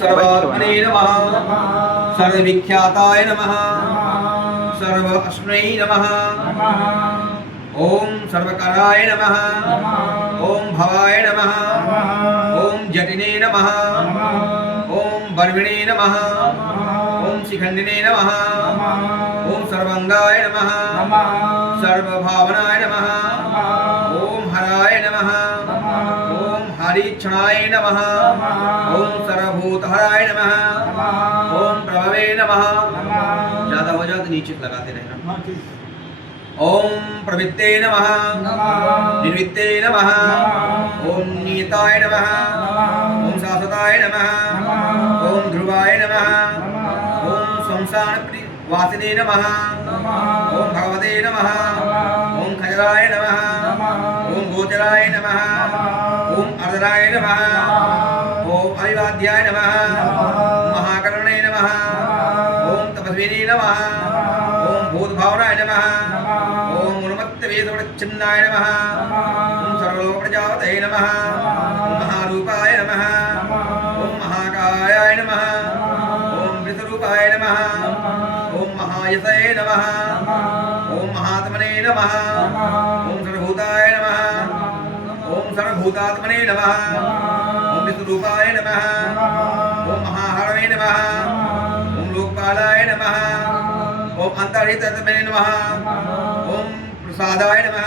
सर्वात्मने नमः सर्वविख्याताय नमः सर्व अस्मै नमः ओम सर्वकराय नमः ओम भवाय नमः ओम जटिने नमः ओम बर्विणे नमः ओम शिखंडिने नमः ओम सर्वांगाय नमः सर्वभावनाय नमः ओम हराय नमः ओम हरिक्षणाय नमः ओम सर्वभूतहराय नमः ओम प्रभवे नमः। ज्यादा हो जाए तो नीचे लगाते रहना। ओम प्रवृत्ते नमः निर्वृत्ते नमः ओम नियताय नमः ओम शाश्वताय नमः ओम ध्रुवाय नमः ओम संसार वासिने नमः ओम भगवते नमः ओम खजराय नमः ओम गोचराय नमः ओम अर्धराय नमः ओम अविवाद्याय नमः महाकरुणे नमः ओम तपस्विने नमः ओम भूतभावनाय नमः ओम उन्मत्तवेदवृच्छिन्नाय नमः ओम सर्वलोकप्रजापतये नमः ओम महारूपाय नमः ओम महाकायाय नमः ओम विश्वरूपाय नमः ओम महायसये नमः ओम महात्मने नमः ओम सर्वभूताय नमः ओम सर्वभूतात्मने नमः ओम विश्वरूपाय नमः ओम महाहरवे नमः ओम लोकपालाय नमः ओम अंतर्हितत्मने नमः ओम प्रसादाय नमः।